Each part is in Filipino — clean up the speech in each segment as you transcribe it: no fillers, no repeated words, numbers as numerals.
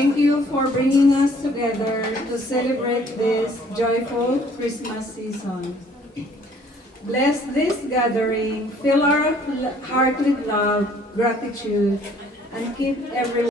Thank you for bringing us together to celebrate this joyful Christmas season. Bless this gathering, fill our heart with love, gratitude, and keep everyone.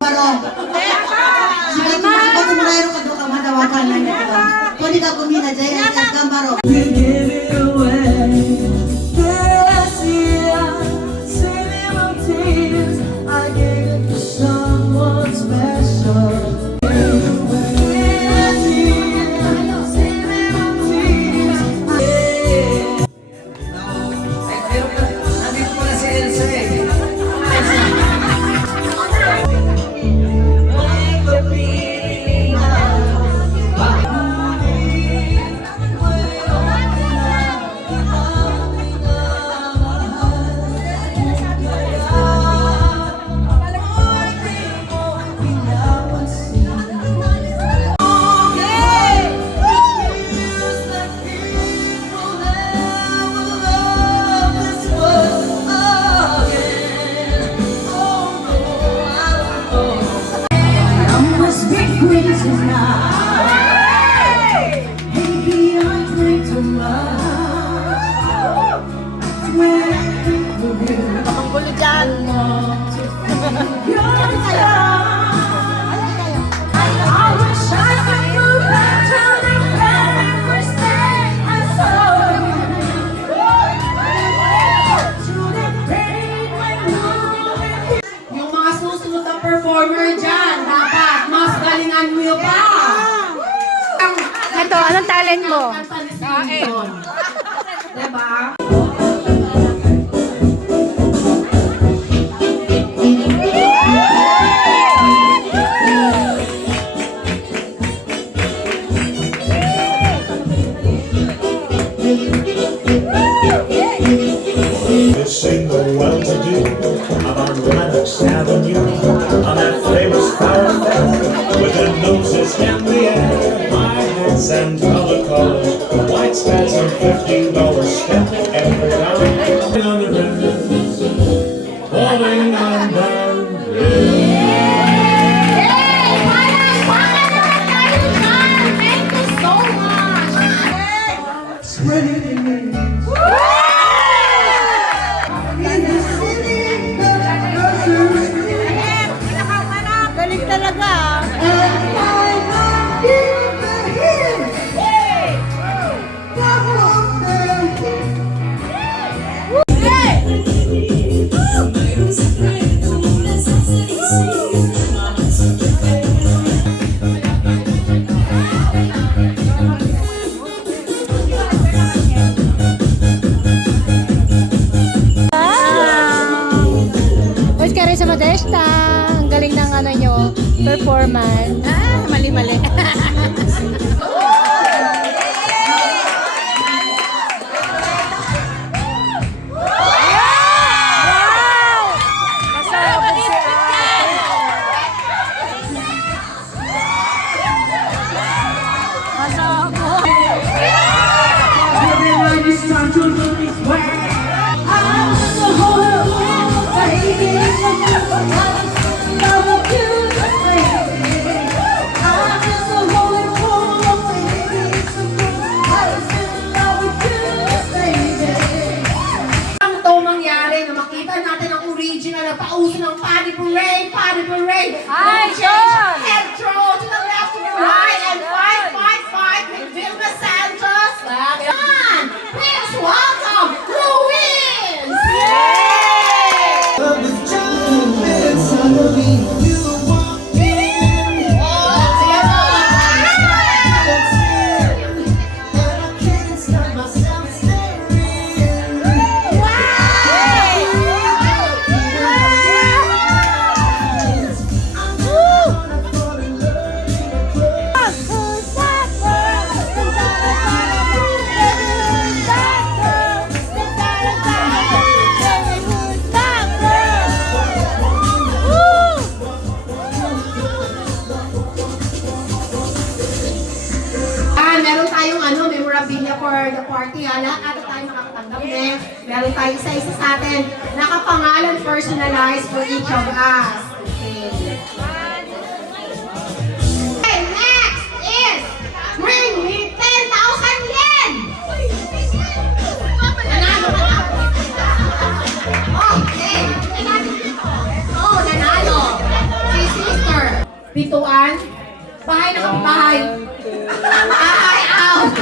Performer dyan, dapat mas galingan mo yung pa. Ito, anong talent mo? Diba? Single well-to-do on Lennox Avenue, on that famous thoroughfare with their noses in the air, high hats and color collars, white spats and $15 spent every dime on the river, falling on down the Galing talaga. Uy, ka rin sa Modesta. Ang galing ng ano nyo, performance. Mali-mali. Pauso ng Party Parade! Party Parade! Hi, Change John! head throw to the left, to the right, and fight with Vilma Santos! Come on! Please welcome Luis! memorabilia for the party. Lahat ata tayo makakatanggap din. Meron tayo isa-isa sa atin. Nakapangalan, personalized for each of us. Okay. Pintuan. Bahay na kapitbahay. Bahay out.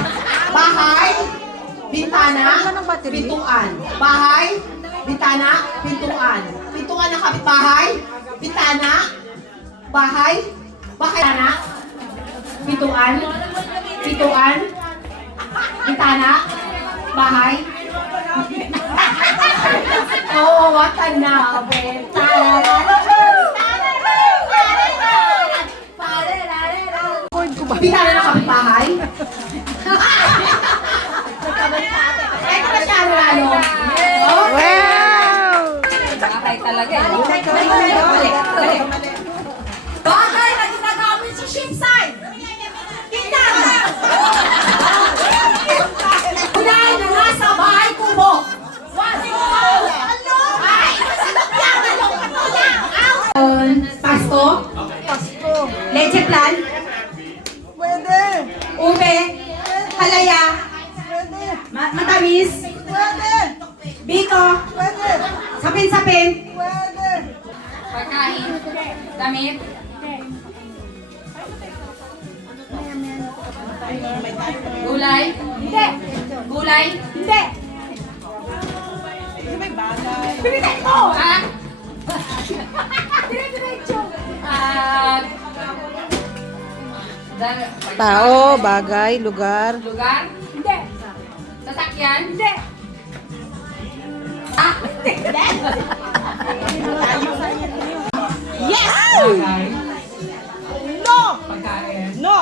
Bahay. Bintana. Pintuan. Bahay. Bintana. Pintuan. Pintuan na kapitbahay. Bintana. Bahay. Bahay na. Pintuan. Pintuan. Bintana. Bahay. Oh, what a nabe. Bintana na kapitbahay. Eh, kung masyado lalo. Wow! Bagay na ginagamit sa shipside. Bintana. Unahin na nasa bahay kubo. Ay, sinakyan na lang. Pasto? Pasto. Leche plan? Pwede! Ube? Halaya? Pwede! Matamis? Pwede! Biko? Pwede! Sapin-sapin? Pwede! Pagkain? Damit? Gulay? Hindi. Gulay? Hindi. Pilitin mo! Ha? Dire-diretso. Tao, bagay, lugar. Lugar? Hindi. Sasakyan? Hindi. Ah? Hindi. Yes! Bagay? No! Pagkain? No!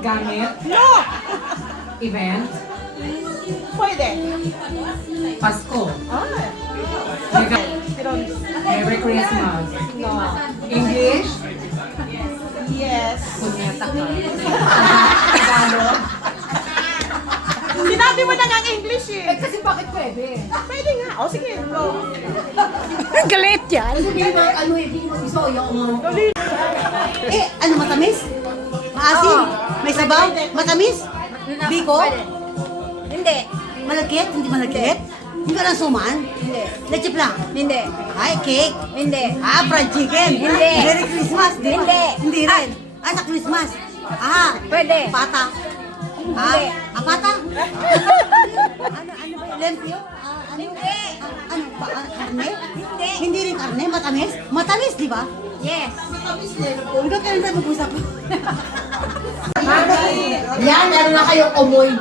Gamit? No! Event? Pwede! Pasko? Ah! Merry Christmas? No! English? Yes! Kunyata ka. Tagalog? Sinabi mo na nga ang English eh! Eh, kasi bakit pwede? Pwede nga! O sige, go! Galit yan. Hindi mo ano eh, hindi mo isoyo mo. Eh, ano matamis? Maasim? May sabaw? Matamis? Biko? Hindi. Malagkit? Hindi malagkit? Hindi ka lang suman? Hindi. Leche plan? Hindi. Ay, cake? Hindi. Fried chicken? Hindi. Merry Christmas? Di ba? Hindi. Hindi rin. Sa Christmas? Pwede. Pata? Hindi. Pata? ano ba yun? Lempio? Hindi. Karne? Hindi. Hindi rin karne? Matamis? Matamis, di ba? Yes. Huwag ka rin mag-usap. Yan, meron na kayong umuwi.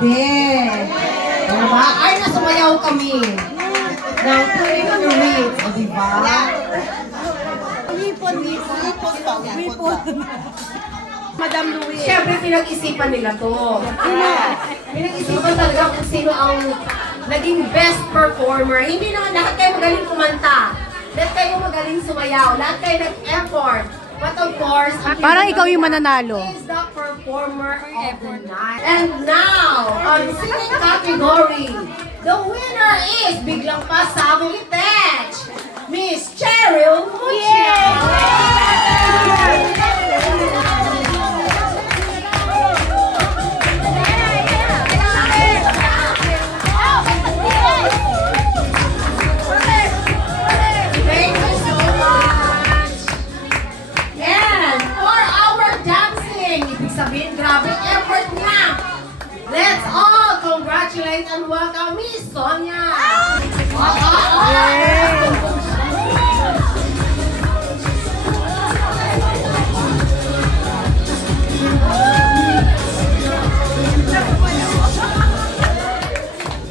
Diba? Ay, nasumayaw kami. Ng Playing on Your Mates. O, diba? Wipon. Madam Louie! Siyempre, pinag-isipan nila to. Pinag-isipan talaga kung sino ang naging best performer. Hindi naman lahat kayo magaling kumanta. Lahat kayo magaling sumayaw. Lahat kayo nag-effort. But of course, ang Parang ikaw yung mananalo. is the performer of the night. And now, on singing category, the winner is biglang pasabong itech, Miss Cheryl Muccia. Thank you so much. And for our dancing, ibig sabihin, grabe effort niya. Let's all congratulate and welcome Miss Sonia.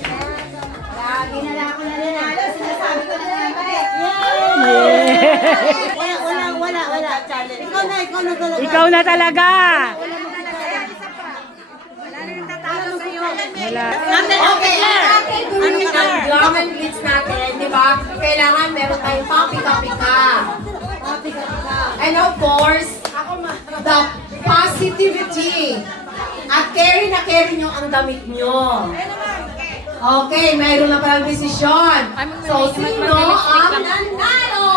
Lagi na lang ako nananalo. Sinasabi ko na lang ba eh. Wala. Ikaw na talaga. Ikaw na talaga. Wala. Okay, natin gawin ang drum and beats natin, di ba? Kailangan meron tayong papika-pika. And of course, the positivity. At carry na carry nyo ang damit nyo. Okay, mayroon na palang desisyon. So, sino ang nanalo?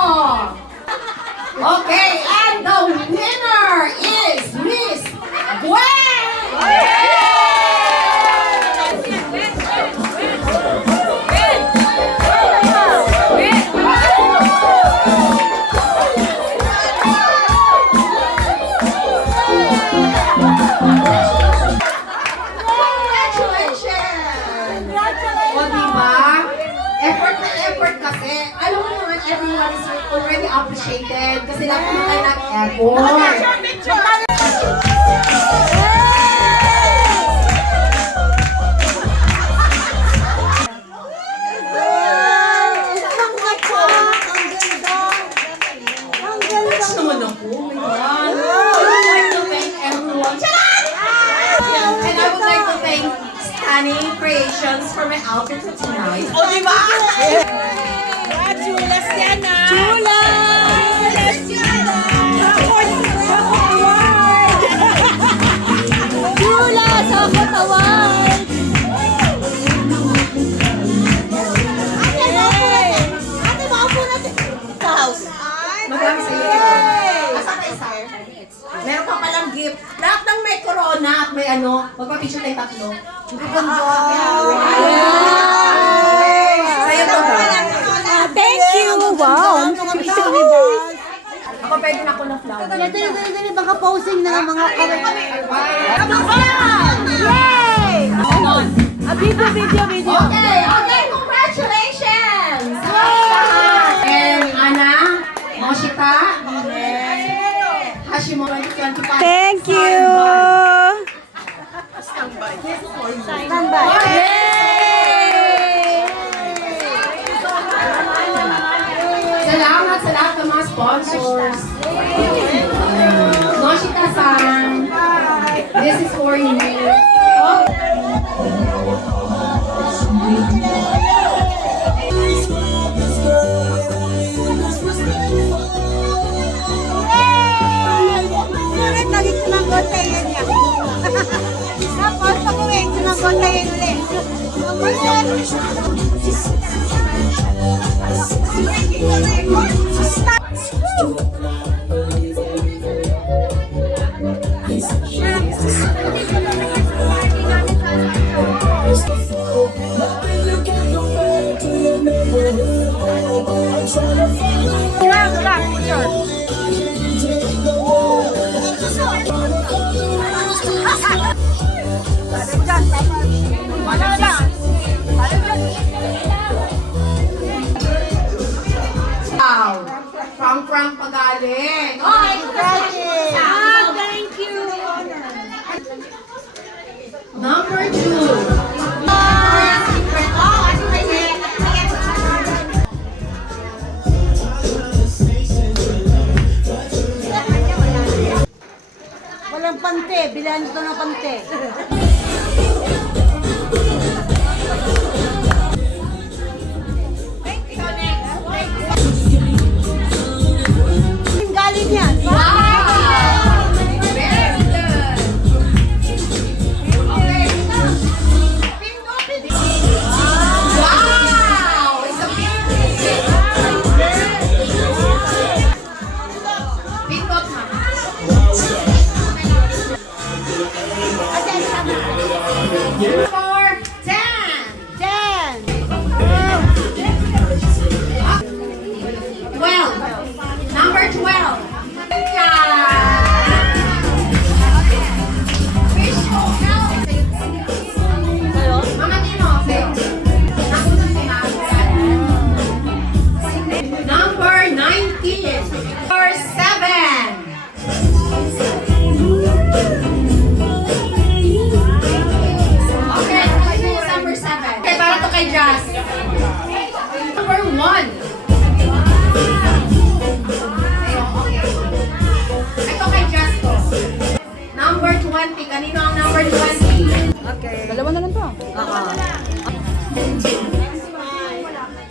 Okay, and the winner is Miss Gwen! everyone is already appreciated kasi lahat naman tayo nag-effort. Touch naman ako. Oh my God. I would like to thank everyone. And I would like to thank Stunning Creations for my outfit for tonight. O, di ba? Chulas yan ah! Chulas! Chula sa katawan! Ate, maupo natin sa house. Madami sa iyo. Asa ka isa? Meron pa palang gift. Lahat ng may corona at may ano, magpapicture tayo tatlo. Sa'yo to ba? Thank you! Wow! Ako pwede na ako ng flower. Dali, baka posing na mga kamay. Yay! Video. Okay, congratulations! And Ana, Moshita, Hashimoto 2025. Thank you! Salamat sa lahat ng mga sponsors. Moshita-san, this is for you. Oh. Bakit lagi sumagot kayo niya? Tapos, pag-uwi, sumagot kayo ulit. Wow! Frank pagaling. Okay, thank you. Number 2. Walang pante, bilan ito ng pante. Galing yan. Wow! Very good. Okay. Wow! It's a pindot na. For 10. 12. Number 12. Mama Tino, sa'yo. Number 19. Number 7. Okay, number 7. Okay, para to kay Jazz. Number 1. Ito kay Jazz to. Number 20. Kanino ang number 20? Dalawa na lang to.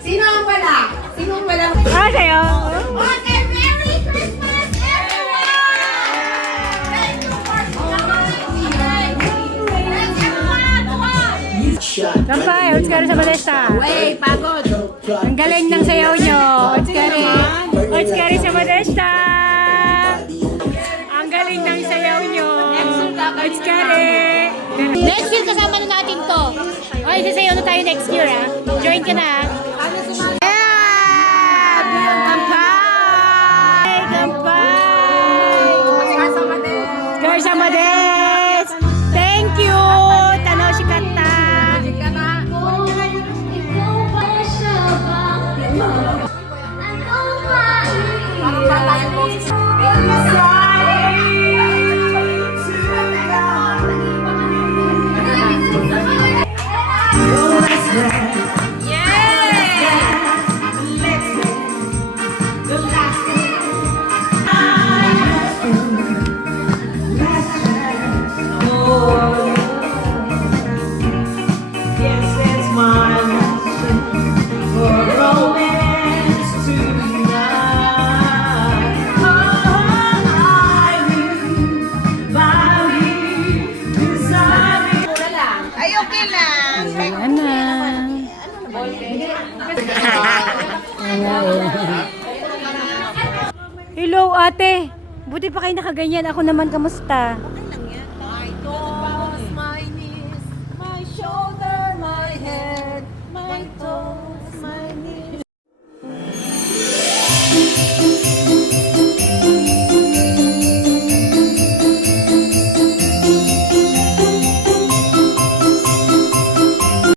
Sino ang wala? Sino ang wala? Sa'yo. Okay, Merry Christmas, everyone! Thank you for coming. Thank everyone. Come on. Kampay, Utskari sa Modesta. Hey, pagod! Ang galing ng sayaw nyo. Utskari sa Modesta. Ang galing ng sayaw nyo. Utskari. Next year kasama na natin to. Okay, sasayaw na tayo next year ha. Join ka na ha. Garsamades! Thank you! Tanaw si Kata! Hello ate, buti pa kayo nakaganyan. Ako naman, kamusta?